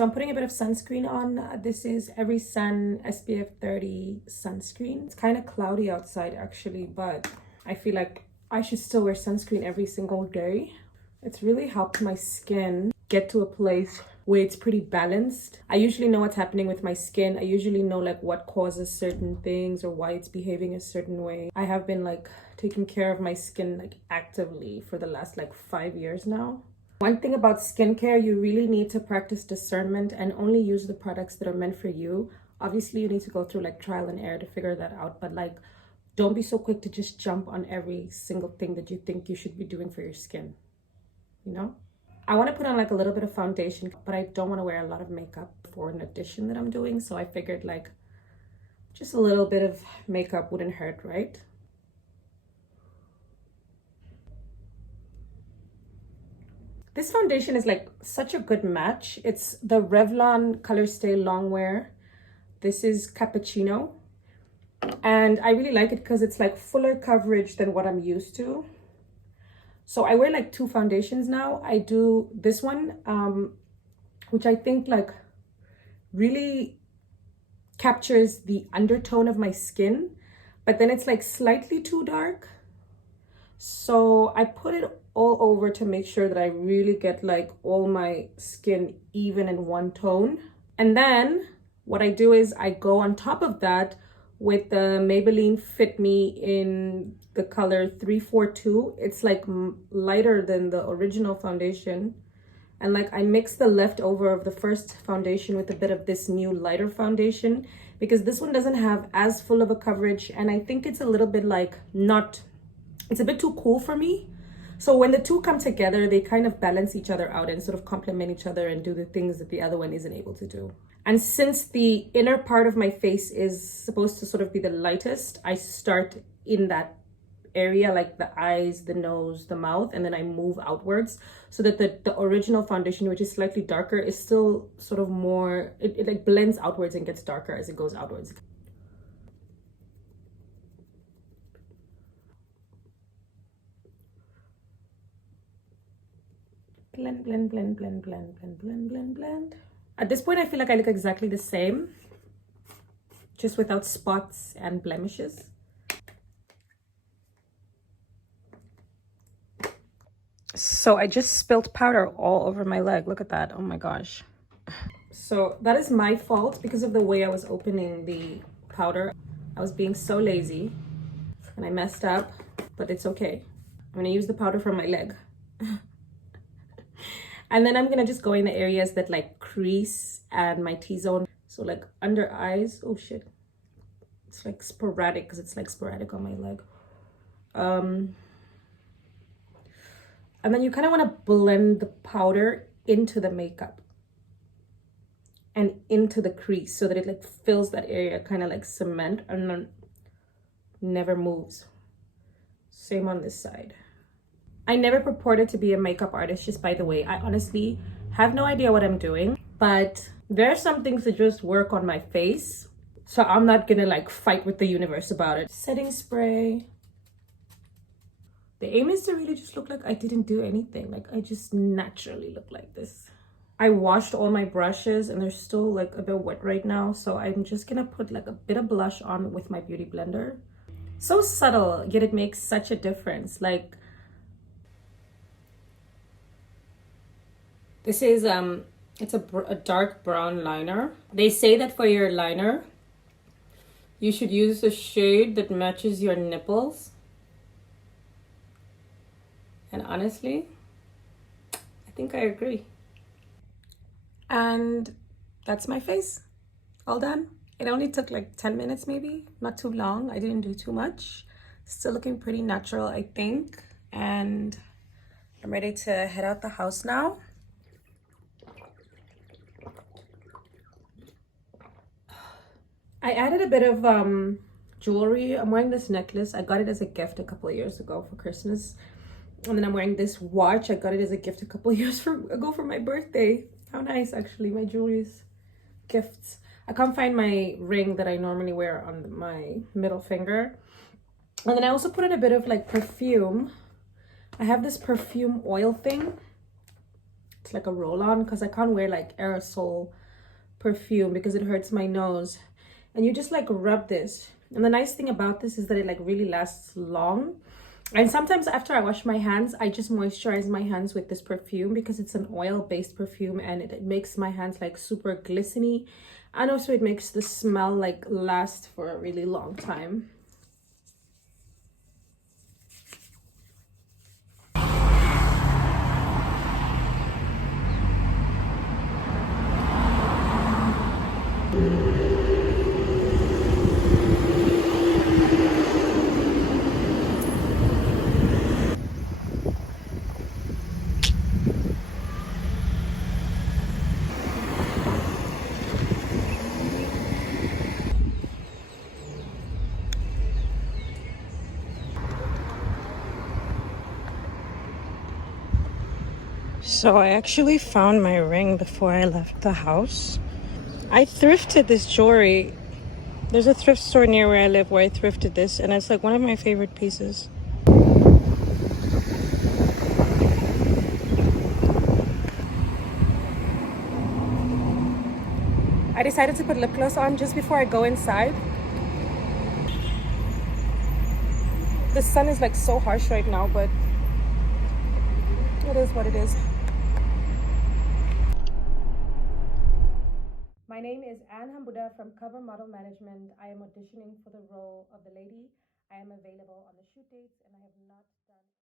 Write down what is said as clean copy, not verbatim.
So I'm putting a bit of sunscreen on. This is Every Sun SPF 30 sunscreen. It's kind of cloudy outside actually, but I feel like I should still wear sunscreen every single day. It's really helped my skin get to a place where it's pretty balanced. I usually know what's happening with my skin. I usually know like what causes certain things or why it's behaving a certain way. I have been like taking care of my skin like actively for the last like 5 years now. One thing about skincare, you really need to practice discernment and only use the products that are meant for you. Obviously, you need to go through like trial and error to figure that out, but like don't be so quick to just jump on every single thing that you think you should be doing for your skin, you know? I want to put on like a little bit of foundation, but I don't want to wear a lot of makeup for an audition that I'm doing, so I figured like just a little bit of makeup wouldn't hurt, right? This foundation is like such a good match. It's the Revlon Color Stay Longwear. This is Cappuccino. And I really like it because it's like fuller coverage than what I'm used to. So I wear like 2 foundations now. I do this one, which I think like really captures the undertone of my skin, but then it's like slightly too dark. So I put it all over to make sure that I really get like all my skin even in one tone. And then what I do is I go on top of that with the Maybelline Fit Me in the color 342. It's like lighter than the original foundation. And like I mix the leftover of the first foundation with a bit of this new lighter foundation because this one doesn't have as full of a coverage. And I think it's a little bit like it's a bit too cool for me. So when the two come together, they kind of balance each other out and sort of complement each other and do the things that the other one isn't able to do. And since the inner part of my face is supposed to sort of be the lightest, I start in that area, like the eyes, the nose, the mouth, and then I move outwards so that the original foundation, which is slightly darker, is still sort of more, it like blends outwards and gets darker as it goes outwards. Blend, blend, blend, blend, blend, blend, blend, blend, blend. At this point, I feel like I look exactly the same, just without spots and blemishes. So I just spilled powder all over my leg. Look at that. Oh my gosh. So that is my fault because of the way I was opening the powder. I was being so lazy and I messed up, but it's okay. I'm gonna use the powder from my leg. And then I'm gonna just go in the areas that like crease and my T-zone. So like under eyes, oh shit. It's like sporadic because it's like sporadic on my leg. And then you kind of want to blend the powder into the makeup and into the crease so that it like fills that area, kind of like cement, and then never moves. Same on this side. I never purported to be a makeup artist, just by the way. I honestly have no idea what I'm doing, but there are some things that just work on my face. So I'm not gonna like fight with the universe about it. Setting spray. The aim is to really just look like I didn't do anything. Like I just naturally look like this. I washed all my brushes and they're still like a bit wet right now. So I'm just gonna put like a bit of blush on with my beauty blender. So subtle, yet it makes such a difference. Like this is, it's a dark brown liner. They say that for your liner, you should use a shade that matches your nipples. And honestly, I think I agree. And that's my face, all done. It only took like 10 minutes maybe, not too long. I didn't do too much. Still looking pretty natural, I think. And I'm ready to head out the house now. I added a bit of jewelry. I'm wearing this necklace. I got it as a gift a couple of years ago for Christmas. And then I'm wearing this watch. I got it as a gift a couple of years ago for my birthday. How nice, actually. My jewelry's gifts. I can't find my ring that I normally wear on my middle finger. And then I also put in a bit of like perfume. I have this perfume oil thing. It's like a roll-on because I can't wear like aerosol perfume because it hurts my nose. And you just like rub this. And the nice thing about this is that it like really lasts long. And sometimes after I wash my hands, I just moisturize my hands with this perfume because it's an oil-based perfume and it makes my hands like super glistening. And also it makes the smell like last for a really long time. So I actually found my ring before I left the house. I thrifted this jewelry. There's a thrift store near where I live where I thrifted this, and it's like one of my favorite pieces. I decided to put lip gloss on just before I go inside. The sun is like so harsh right now, but it is what it is. My name is Anne Hambuda from Cover Model Management. I am auditioning for the role of the lady. I am available on the shoot dates and I have not done